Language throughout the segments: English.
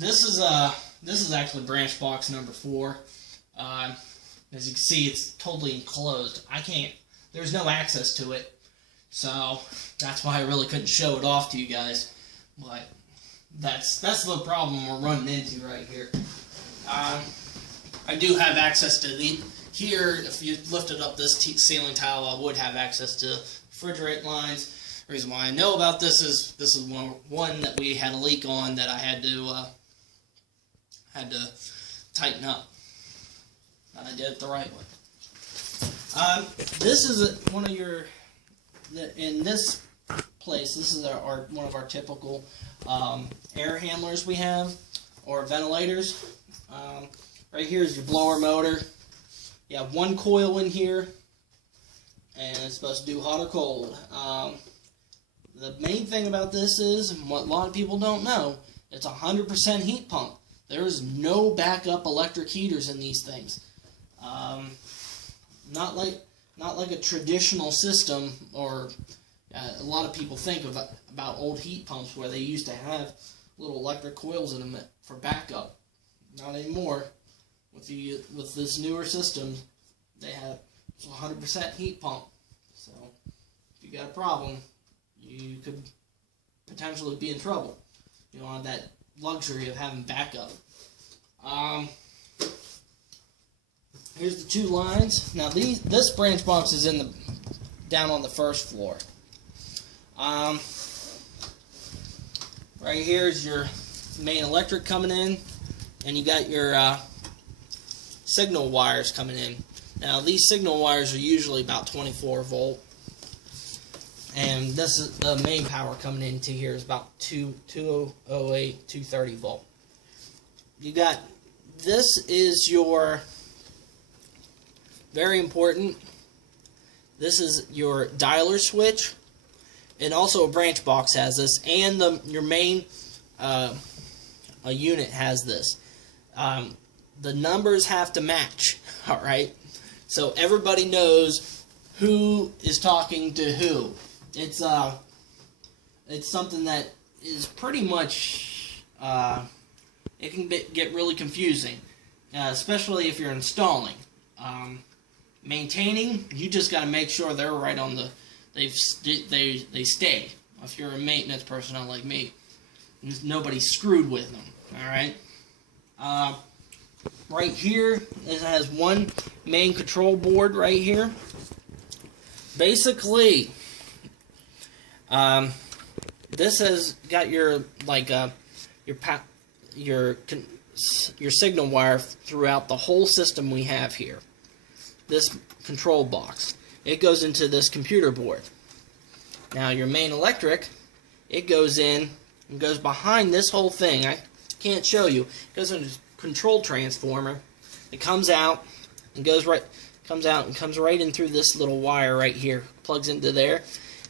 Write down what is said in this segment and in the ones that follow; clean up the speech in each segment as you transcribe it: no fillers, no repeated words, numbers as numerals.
this is actually branch box number 4. As you can see, it's totally enclosed. There's no access to it, so that's why I really couldn't show it off to you guys. But that's the problem we're running into right here. I do have access to here. If you lifted up this ceiling tile, I would have access to refrigerant lines. The reason why I know about this is one that we had a leak on that I had to tighten up. And I did it the right way. This is one of your, in this place, this is one of our typical air handlers we have, or ventilators. Right here is your blower motor. You have one coil in here, and it's supposed to do hot or cold. The main thing about this is, and what a lot of people don't know, it's 100% heat pump. There is no backup electric heaters in these things. Not like a traditional system, or a lot of people think about old heat pumps where they used to have little electric coils in them for backup. Not anymore. With this newer system, they have 100% heat pump. So if you got a problem, you could potentially be in trouble. You don't have that luxury of having backup. Here's the 2 lines. Now this branch box is down on the first floor. Right here is your main electric coming in, and you got your signal wires coming in. Now these signal wires are usually about 24 volt, and this is the main power coming into here is about 230 volt. You got, this is your, very important, this is your dialer switch, and also a branch box has this, and your main a unit has this. The numbers have to match, alright? So everybody knows who is talking to who. It's something that is pretty much, it can get really confusing, especially if you're installing. Maintaining, you just got to make sure they're right on the, they stay. If you're a maintenance personnel like me, nobody's screwed with them, alright? Right here, it has one main control board right here. Basically, this has got your your signal wire throughout the whole system we have here. This control box, it goes into this computer board. Now your main electric, it goes in and goes behind this whole thing. I can't show you. It goes into control transformer. It comes out and comes right in through this little wire right here, plugs into there,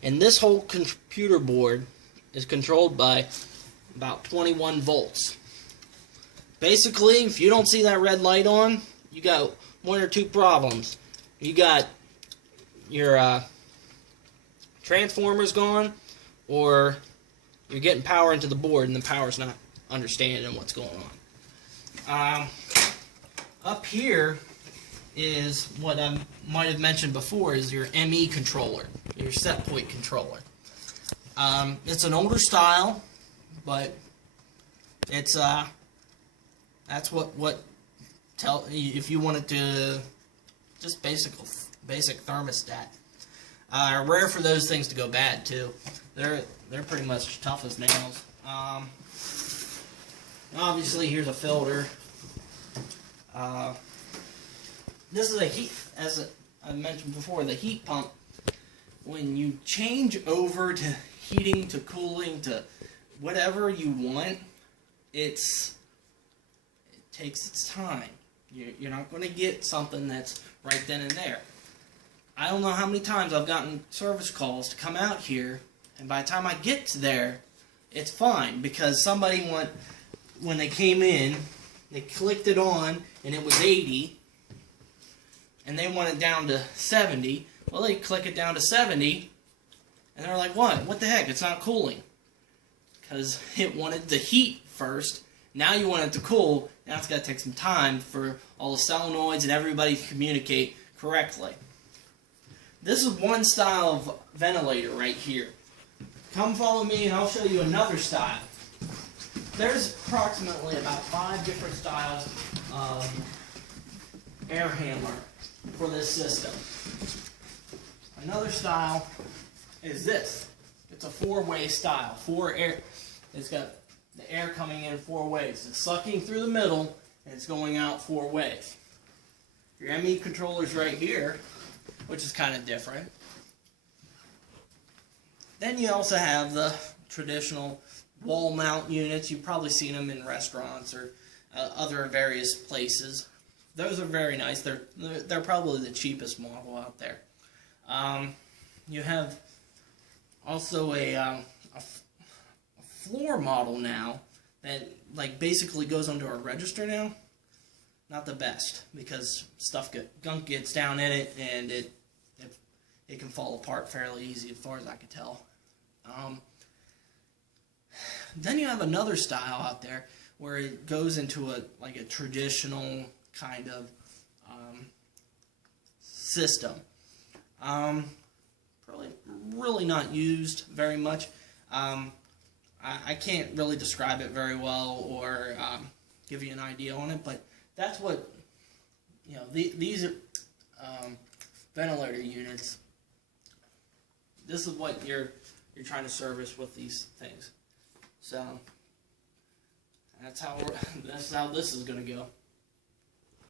and this whole computer board is controlled by about 21 volts. Basically, if you don't see that red light on, you got one or two problems. You got your transformers gone, or you're getting power into the board and the power's not understanding what's going on. Up here is what I might have mentioned before, is your ME controller, your set point controller. It's an older style, but it's that's if you wanted to, just basic thermostat. Rare for those things to go bad too. They're pretty much tough as nails. Obviously, here's a filter. This is a heat, as I mentioned before, the heat pump. When you change over to heating, to cooling, to whatever you want, it takes its time. You're not going to get something that's right then and there. I don't know how many times I've gotten service calls to come out here, and by the time I get to there, it's fine, because somebody when they came in, they clicked it on, and it was 80, and they want it down to 70. Well, they click it down to 70, and they're like, what? What the heck? It's not cooling. Because it wanted the heat first, Now you want it to cool. Now it's got to take some time for all the solenoids and everybody to communicate correctly. This is one style of ventilator right here. Come follow me and I'll show you another style. There's approximately about 5 different styles of air handler for this system. Another style is this. It's a 4-way style. It's got the air coming in 4 ways. It's sucking through the middle and it's going out 4 ways. Your ME controller's right here, which is kind of different. Then you also have the traditional wall mount units. You've probably seen them in restaurants or other various places. Those are very nice. They're probably the cheapest model out there. You have also a floor model now that basically goes onto a register now. Not the best, because gunk gets down in it and it can fall apart fairly easy as far as I can tell. Then you have another style out there where it goes into a traditional kind of system. Really not used very much. I can't really describe it very well or give you an idea on it, but that's what, these ventilator units, this is what you're trying to service with these things. So that's how this is going to go.